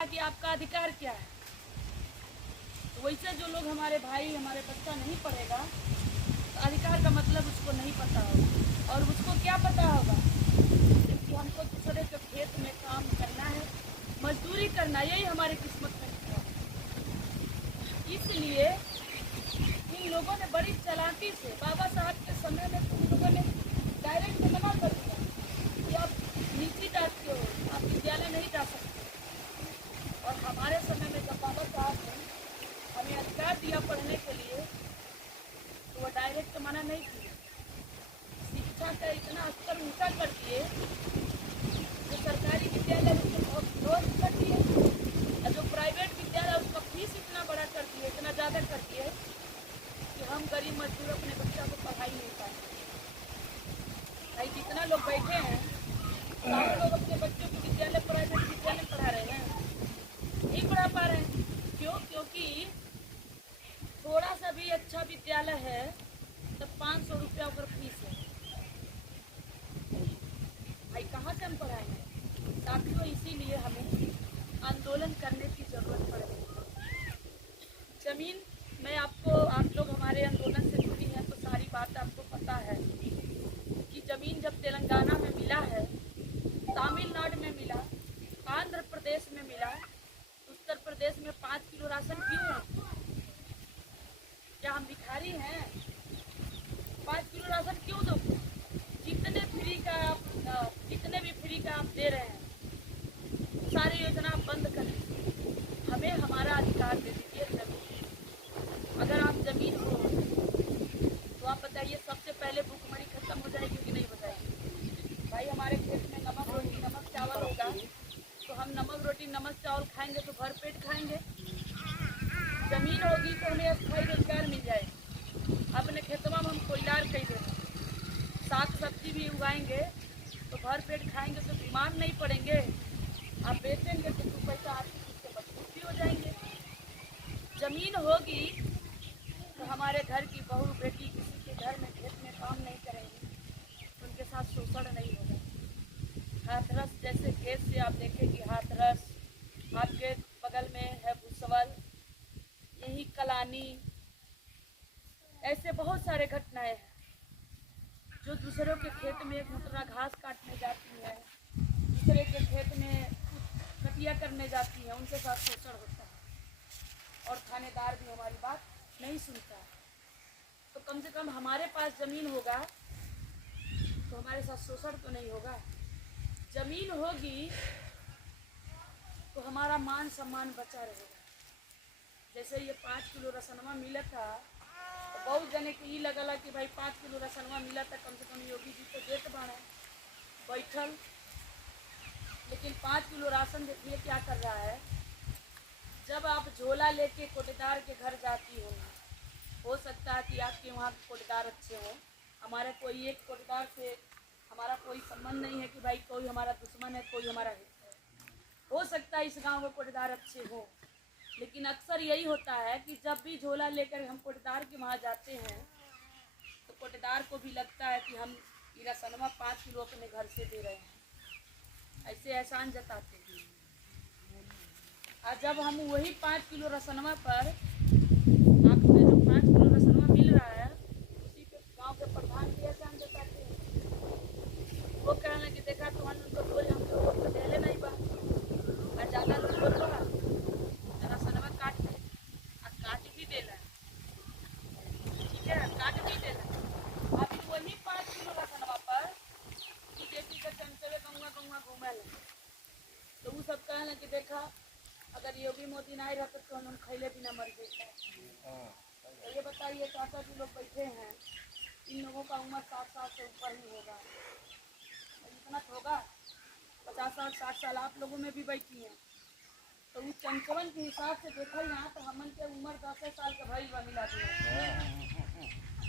कि आपका अधिकार क्या है। तो वैसे जो लोग हमारे भाई हमारे बच्चा नहीं पढ़ेगा तो अधिकार का मतलब उसको नहीं पता होगा। और उसको क्या पता होगा कि हमको दूसरे के खेत में काम करना है, मजदूरी करना, यही हमारी किस्मत में लिखा है। इसलिए इन लोगों ने बड़ी चालाकी से बाबा साहब के समय में तो इन लोगों ने डायरेक्ट मना कर दिया कि आप नीची जात के हो, आप विद्यालय नहीं जा सकते। और हमारे समय में जब बाबा साहब ने हमें अधिकार दिया पढ़ने के लिए तो वो डायरेक्ट मना नहीं किया। शिक्षा का इतना स्तर ऊंचा कर दिए, जो सरकारी विद्यालय उसको बहुत विरोध कर दिए और जो प्राइवेट विद्यालय उसका फीस इतना बड़ा कर दिए, इतना ज़्यादा कर दिए कि हम गरीब मजदूर अपने बच्चा को पढ़ाई नहीं पाएंगे। भाई जितना लोग बैठे हैं सारे लोग अपने बच्चों को विद्यालय प्राइवेट विद्यालय पढ़ा रहे हैं, नहीं पढ़ा पा रहे हैं। क्यों? क्योंकि थोड़ा सा भी अच्छा विद्यालय है तो 500 रुपया ऊपर फीस है। भाई कहाँ से हम पढ़ाएंगे? साथियों, इसीलिए हमें आंदोलन करने की जरूरत पड़ रही है। जमीन में आप लोग हमारे आंदोलन से जुड़ी हैं तो सारी बात आपको पता है कि जमीन जब तेलंगाना में मिला है, तमिलनाडु में मिला, आंध्र प्रदेश में मिला, उत्तर प्रदेश में 5 किलो राशन क्यों है? क्या हम भिखारी हैं? 5 किलो राशन क्यों दो? जितने भी फ्री का आप दे रहे हैं सारी योजना आप बंद कर दीजिए। हमें हमारा अधिकार दे दीजिए जमीन। अगर आप जमीन हो तो आप बताइए सबसे पहले भूखमरी खत्म हो जाएगी कि नहीं हो जाएगी? भाई हमारे खेत में नमक रोटी नमक चावल होगा तो हम नमक रोटी नमक चावल खाएंगे तो भर पेट खाएंगे। जमीन होगी तो हमें स्थायी रोजगार मिल जाएगा। अपने खेतवा में हम कोयलार कई देंगे, साग सब्जी भी उगाएंगे तो भर पेट खाएंगे तो बीमार नहीं पड़ेंगे। आप बेचेंगे तो 2 पैसा आर्थिक रूप से मजबूत भी हो जाएंगे। जमीन होगी तो हमारे घर की बहू बेटी किसी के घर में खेत में काम नहीं करेंगी, उनके साथ शोषण नहीं होगा। हाथरस जैसे केस से आप देखें कि हाथरस, आपके बगल में है भुसवल, यही कलानी, ऐसे बहुत सारे घटनाएं हैं जो दूसरों के खेत में मुतरा घास काटने जाती है, दूसरे के खेत में कटिया करने जाती है, उनके साथ शोषण होता है। और थानेदार भी हमारी बात नहीं सुनता है। तो कम से कम हमारे पास जमीन होगा तो हमारे साथ शोषण तो नहीं होगा। जमीन होगी तो हमारा मान सम्मान बचा रहेगा। जैसे ये 5 किलो रसनवा मिला था तो बहुत जने के ये लगला कि भाई 5 किलो रसनवा मिला था, कम से कम योगी जी तो देत बाड़े बैठल। लेकिन 5 किलो राशन देखिए क्या कर रहा है। जब आप झोला लेके कोटेदार के घर जाती हो सकता है कि आपके वहाँ के कोटेदार अच्छे हो, हमारे कोई एक कोटेदार से हमारा कोई संबंध नहीं है कि भाई कोई हमारा दुश्मन है कोई हमारा हित है। हो सकता है इस गांव के कोटेदार अच्छे हो, लेकिन अक्सर यही होता है कि जब भी झोला लेकर हम कोटेदार के वहाँ जाते हैं तो कोटेदार को भी लगता है कि हम राशनवा 5 किलो अपने घर से दे रहे हैं, ऐसे एहसान जताते हैं। और जब हम वही 5 किलो राशनवा पर आपको जो 5 किलो राशनवा मिल रहा है उसी पे गाँव के प्रधान भी एहसान जताते हैं। वो कहने कि देखा तो उनको बोले हम लोग तो देले नहीं बा, मैं ज़्यादा लोग बोलूँगा राशनवा काट दे, काट भी देला, ठीक है, काट भी देला। अभी वही 5 किलो राशनवा पर बीजेपी के चमचवे गंगा गंगा घूमे तो वो सब कहने कि देखा अगर योगी मोदी नहीं रहते तो हम खैले बिना मर गए। तो ये बताइए चाचा जी लोग बैठे हैं, इन लोगों का उम्र 60 साल से ऊपर ही होगा, इतना तो होगा 50 साल 60 साल आप लोगों में भी बैठी हैं। तो उस चमचवन के हिसाब से देखा यहाँ तो हमन के उम्र 10 साल के भाई बा मिला दिया।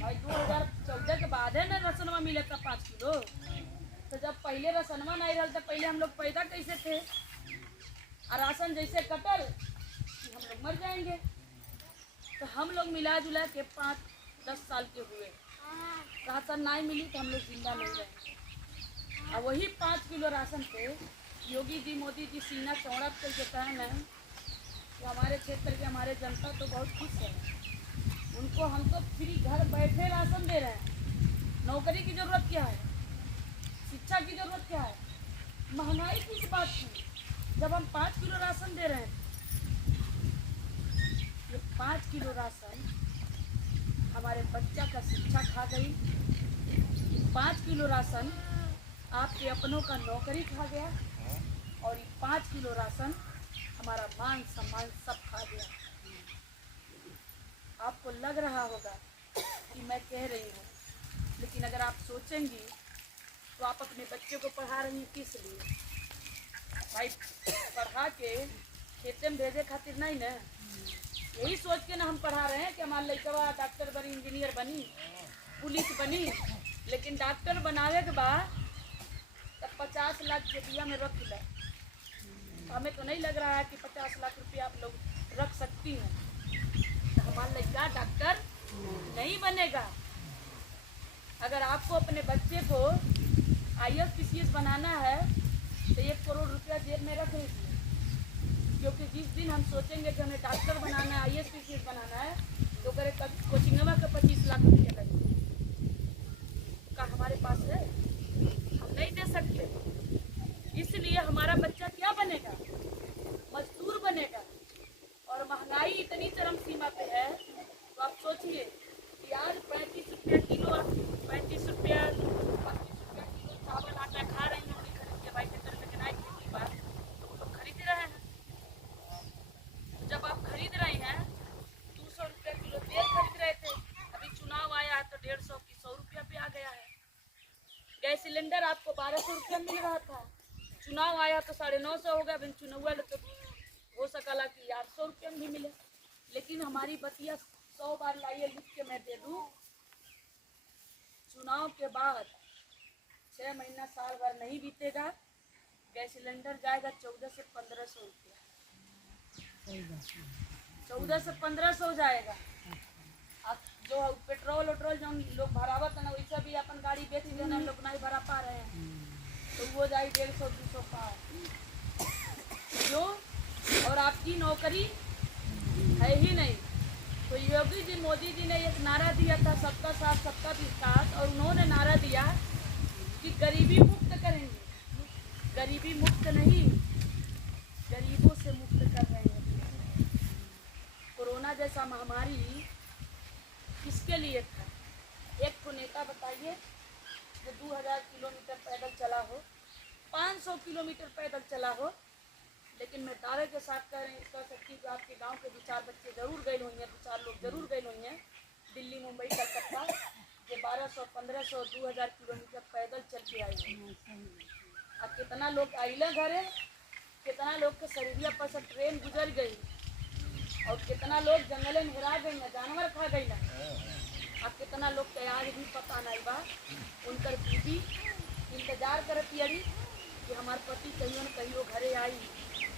भाई 2014 के बाद है ना रसनवा मिले था 5 किलो। तो जब पहले रसनवा नहीं रहा था पहले हम लोग पैदा कैसे थे? और राशन जैसे कटल कि हम लोग मर जाएंगे। तो हम लोग मिला जुला के 5-10 साल के हुए, राशन नहीं मिली तो हम लोग जिंदा नहीं रहेंगे। और वही 5 किलो राशन पे योगी जी मोदी जी सीना चौड़ा करके कहे हैं तो हमारे क्षेत्र के हमारे जनता तो बहुत खुश है। उनको हम तो फ्री घर बैठे राशन दे रहे हैं। नौकरी की ज़रूरत क्या है, शिक्षा की ज़रूरत क्या है, महंगाई किस बात की, जब हम 5 किलो राशन दे रहे हैं। ये 5 किलो राशन हमारे बच्चा का शिक्षा खा गई। 5 किलो राशन आपके अपनों का नौकरी खा गया और ये 5 किलो राशन हमारा मान सम्मान सब खा गया। आपको लग रहा होगा कि मैं कह रही हूँ, लेकिन अगर आप सोचेंगी तो आप अपने बच्चे को पढ़ा रही हैं किस लिए? भाई पढ़ा के खेते में भेजे खातिर नहीं ना, यही सोच के ना हम पढ़ा रहे हैं कि हमारा लड़का डॉक्टर बनी, इंजीनियर बनी, पुलिस बनी। लेकिन डॉक्टर बनावे के बाद तब 50 लाख जेबिया में रख ले। हमें तो नहीं लग रहा है कि 50 लाख रुपया आप लोग रख सकती हैं। तो हमारा लड़का डॉक्टर नहीं बनेगा। अगर आपको अपने बच्चे को IAS PCS बनाना है तो 1 करोड़ रुपया जेब में रख लीजिए, क्योंकि जिस दिन हम सोचेंगे कि हमें डॉक्टर बनाना है, IAS PCS बनाना है, तो करे कोचिंगवा का 25 लाख रुपया लगे। का हमारे पास है, हम नहीं दे सकते। इसलिए हमारा बच्चा क्या बनेगा? मजदूर बनेगा। और महंगाई इतनी चरम सीमा पे है तो आप सोचिए कि आज 35 रुपया किलो, 35 रुपया किलो चावल आटा खा रहे हैं खरीद के। भाई टेटर में गिनाई की बात तो वो लोग खरीद रहे हैं। जब आप खरीद रहे हैं 200 रुपया किलो तेल खरीद रहे थे, अभी चुनाव आया है तो 150 की 100 रुपया पे आ गया है। गैस सिलेंडर आपको 1200 रुपया मिल रहा था, चुनाव आया तो 950 हो गया। चुनाव तो हो सकला कि 800 रुपया में भी मिले। लेकिन हमारी बतिया 100 बार लाइए लिख के मैं दे दूँ, चुनाव के बाद 6 महीना साल भर नहीं बीतेगा, गैस सिलेंडर जाएगा 14 से 1500 रुपया। 14 से 1500 जाएगा। अब जो पेट्रोल वोट्रोल जो लोग भरावत है ना, वैसा भी अपन गाड़ी बेच देना, लोग नहीं भरा पा रहे हैं तो वो जाए 150-200 पार। क्यों? और आपकी नौकरी है ही नहीं। तो योगी जी मोदी जी ने एक नारा दिया था, सबका साथ सबका विकास, और उन्होंने नारा दिया कि गरीबी मुक्त करेंगे। गरीबी मुक्त नहीं, गरीबों से मुक्त कर रहे हैं। कोरोना जैसा महामारी किसके लिए था? एक को नेता बताइए जो 2000 किलोमीटर पैदल चला हो, 500 किलोमीटर पैदल चला हो। लेकिन मैं दावे के साथ कह सकती हूँ कि आपके गांव के 2-4 बच्चे जरूर गए हुई हैं, 2-4 लोग जरूर गए हुई हैं दिल्ली, मुंबई, कलकत्ता, ये 1200, 1500, 2000 किलोमीटर पैदल चल के आई हैं। अब कितना लोग आइले घरे, कितना लोग के शरीरिया पर से ट्रेन गुजर गई, और कितना लोग जंगले में हिरा गई ना, जानवर खा गई ना। अब कितना लोग के आज भी पता नहीं बा। उनकर बीवी इंतजार करती अड़ी कि हमारे पति कहियो न कहियो घरे आई।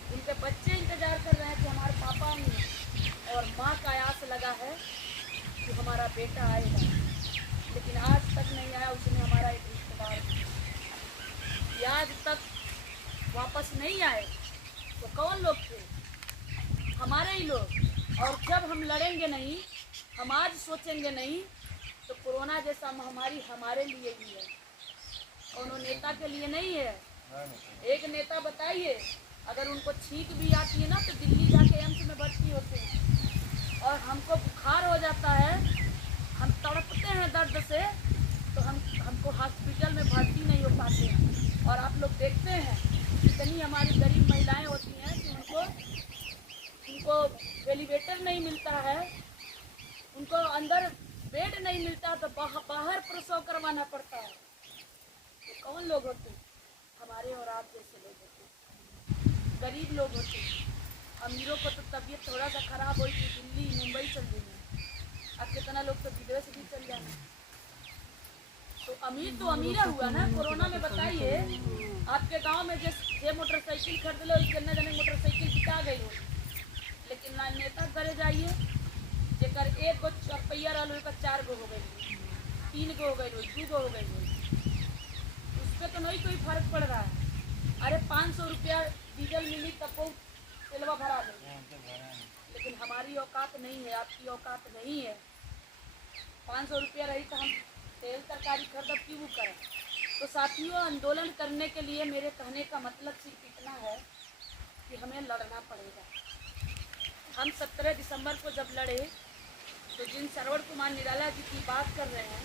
उनके बच्चे इंतजार कर रहे हैं कि हमारे पापा आएंगे, और माँ का आस लगा है कि हमारा बेटा आएगा, लेकिन आज तक नहीं आया। उसने हमारा एक रिश्तेदार आज तक वापस नहीं आए। तो कौन लोग थे? हमारे ही लोग। और जब हम लड़ेंगे नहीं, हम आज सोचेंगे नहीं, तो कोरोना जैसा महामारी हमारे लिए ही है, उन्होंने नेता के लिए नहीं है। एक नेता बताइए, अगर उनको छींक भी आती है ना तो दिल्ली जाके एम्स में भर्ती होते हैं, और हमको बुखार हो जाता है, हम तड़पते हैं दर्द से, तो हमको हॉस्पिटल में भर्ती नहीं हो पाते हैं। और आप लोग देखते हैं कितनी हमारी गरीब महिलाएं होती हैं कि उनको एलिवेटर नहीं मिलता है, उनको अंदर बेड नहीं मिलता, तो बाहर प्रसव करवाना पड़ता है। तो कौन लोग होते हैं? हमारे और आप जैसे लोग होते हैं, गरीब लोग होते हैं। अमीरों को तो तबीयत थोड़ा सा खराब हुई थी, दिल्ली, मुंबई चल गई है। अब कितना लोग तो विदेश भी चल जाए। तो अमीर तो अमीर हुआ ना कोरोना में। बताइए आपके गांव में जे मोटरसाइकिल खरीद लो, कितने जने मोटरसाइकिल बिका गई हो, लेकिन ना नेता करे जाइए जेकर 1 गो रुपया रहा 4 गो हो गई, 3 गो हो गई, 2 गो हो गई, उस पर तो नहीं कोई फर्क पड़ रहा है। अरे 500 रुपया डीजल मिली तब वो तेलवा भरा दे, लेकिन हमारी औकात नहीं है, आपकी औकात नहीं है। 500 रुपया रही तो हम तेल तरकारी खरीद क्यों करें। तो साथियों, आंदोलन करने के लिए मेरे कहने का मतलब सिर्फ इतना है कि हमें लड़ना पड़ेगा। हम 17 दिसंबर को जब लड़े तो जिन श्रवण कुमार निराला जी की बात कर रहे हैं